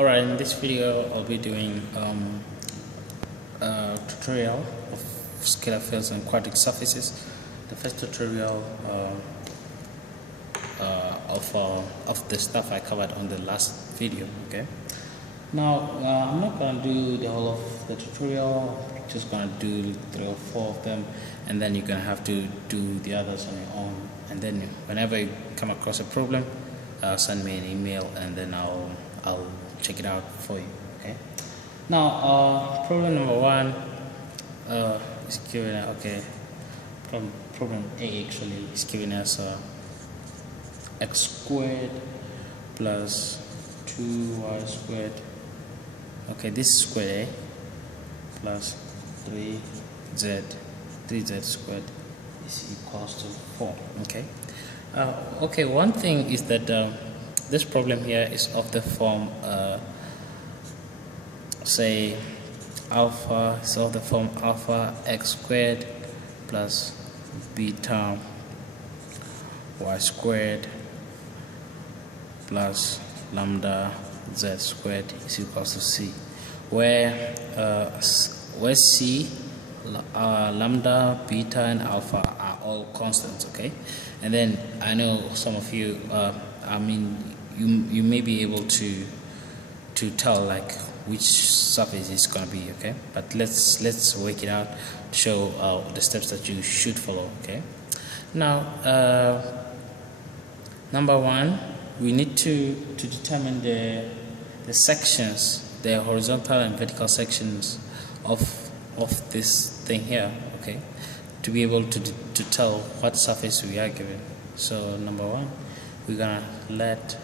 Alright, in this video I'll be doing a tutorial of scalar fields and quadric surfaces. The first tutorial of the stuff I covered on the last video. Okay. Now I'm not gonna do the whole of the tutorial. I'm just gonna do 3 or 4 of them, and then you're gonna have to do the others on your own. And then whenever you come across a problem, send me an email, and then I'll check it out for you. Okay. Now problem number 1 is given. Okay. Problem A actually is given as x squared plus 2y squared. Okay, this is squared A plus 3z squared is equals to 4. Okay. Okay, one thing is that this problem here is of the form say alpha, so of the form alpha x squared plus beta y squared plus lambda z squared is equals to c, where c, lambda, beta, and alpha are all constants. Okay, and then I know some of you, you may be able to tell like which surface is gonna be. Okay, but let's work it out to show the steps that you should follow. Okay, now number 1, we need to determine the sections, the horizontal and vertical sections of this thing here. Okay, to be able to tell what surface we are given. So number 1, we're gonna let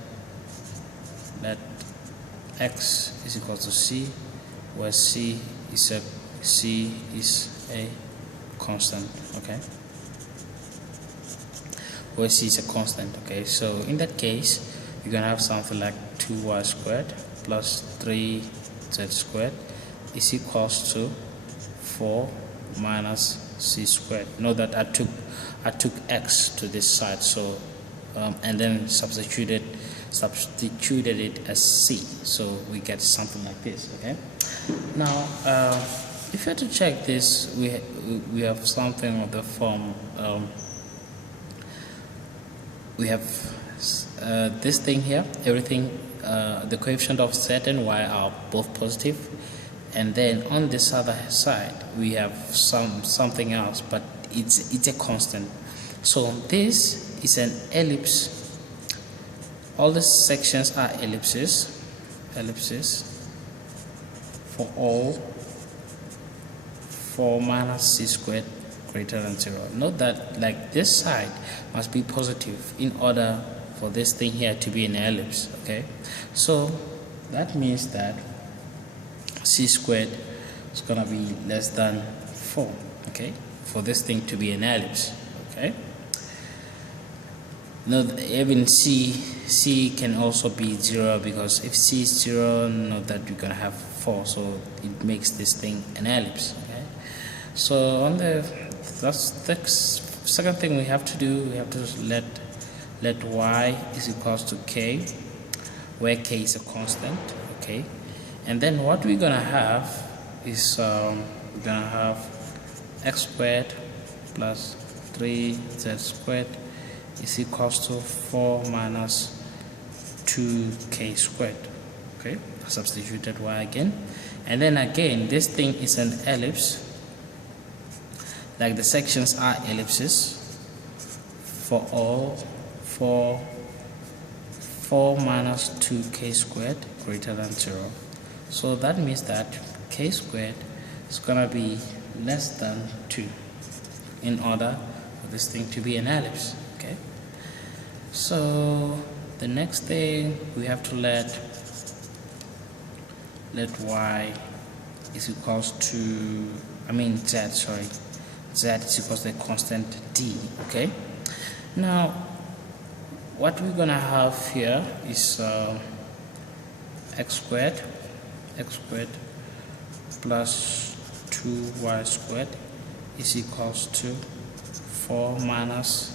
x is equal to c, where c is a constant. Okay, where c is a constant. Okay, so in that case you're gonna have something like 2y squared plus 3z squared is equals to 4 minus c squared. Note that I took x to this side, so and then substituted it as c, so we get something like this. Okay, now if you have to check this, we have something of the form, we have this thing here, everything, the coefficient of z and y are both positive, and then on this other side we have something else, but it's a constant. So this is an ellipse. All the sections are ellipses for all 4 minus c squared greater than 0. Note that like this side must be positive in order for this thing here to be an ellipse. Okay, so that means that c squared is gonna be less than 4. Okay, for this thing to be an ellipse. Okay, note even c can also be 0, because if c is 0, note that you're gonna have 4, so it makes this thing an ellipse. Okay, so on the second thing we have to do, we have to let y is equals to k, where k is a constant. Okay, and then what we're gonna have is we're gonna have x squared plus 3z squared is equals to 4 minus 2k squared. Okay, I substituted y again, and then again this thing is an ellipse, like the sections are ellipses for all 4 minus 2k squared greater than 0. So that means that k squared is gonna be less than 2 in order for this thing to be an ellipse. Okay, so the next thing we have to let y is equals to, z is equals to a constant d. Okay, now what we're gonna have here is x squared plus 2y squared is equals to 4 minus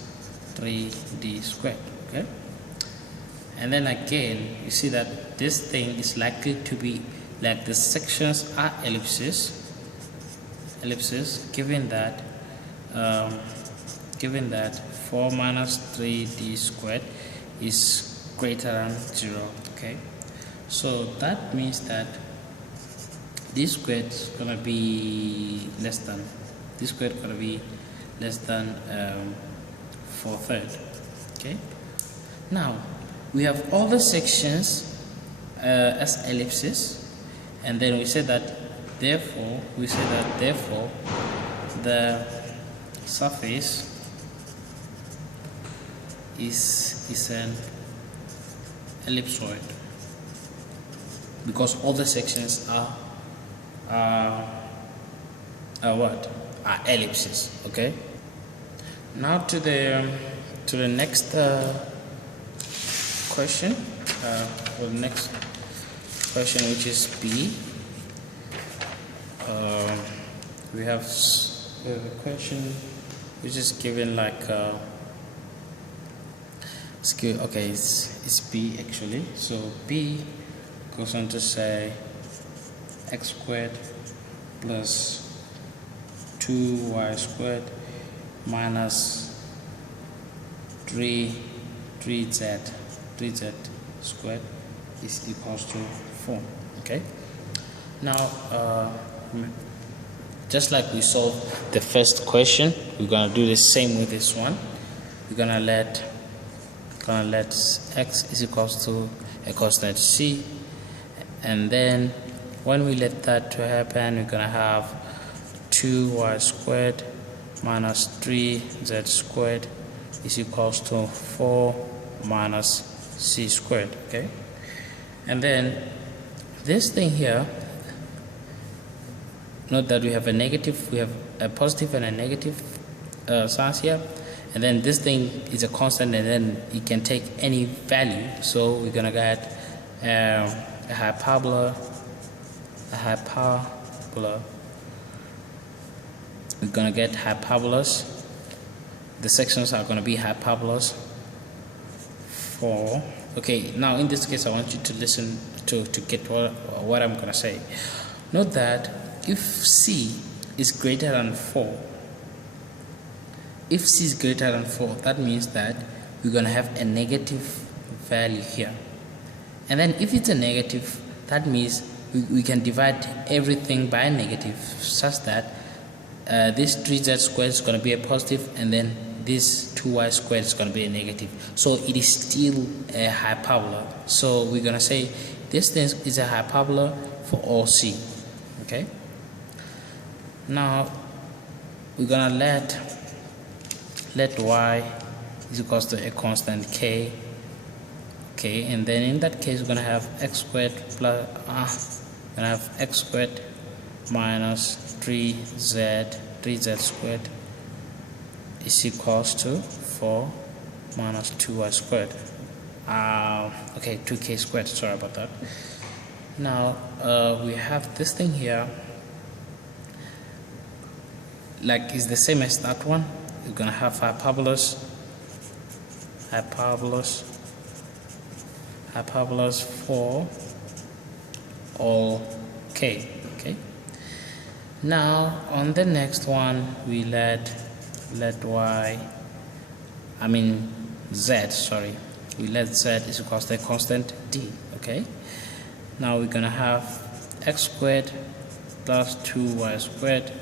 3d squared. Okay, and then again you see that this thing is likely to be like the sections are ellipses, given that 4 minus 3d squared is greater than 0. Okay, so that means that this squared is gonna be less than 4/3. Okay, now we have all the sections as ellipses, and then we say that therefore the surface is an ellipsoid, because all the sections are ellipses. Okay, now to the next question, or the next question, which is B. We have a question which is given like okay, it's B actually. So B goes on to say x squared plus 2y squared minus 3z squared is equals to 4. Okay, now just like we solved the first question, we're gonna do the same with this one. We're gonna let x is equals to a constant c, and then when we let that to happen, we're gonna have 2y squared minus 3z squared is equals to 4 minus c squared. Okay, and then this thing here, note that we have a positive and a negative signs here, and then this thing is a constant, and then it can take any value. So we're gonna get a hyperbola. We're gonna get hyperbolas. The sections are gonna be hyperbolas for. Okay, now in this case, I want you to listen to get what I'm gonna say. Note that if C is greater than 4, that means that we're going to have a negative value here. And then if it's a negative, that means we can divide everything by a negative, such that this 3z squared is going to be a positive, and then this 2y squared is going to be a negative. So it is still a hyperbola. So we're going to say this thing is a hyperbola for all C. Okay, now we're gonna let y is equals to a constant k. Okay, and then in that case we're gonna have x squared plus x squared minus 3z squared is equals to 4 minus 2y squared. Okay, 2k squared, sorry about that. Now we have this thing here, like it's the same as that one. We're gonna have hyperbolas for all k. Okay, now on the next one we let z is equals to a constant d. Okay, now we're gonna have x squared plus 2y squared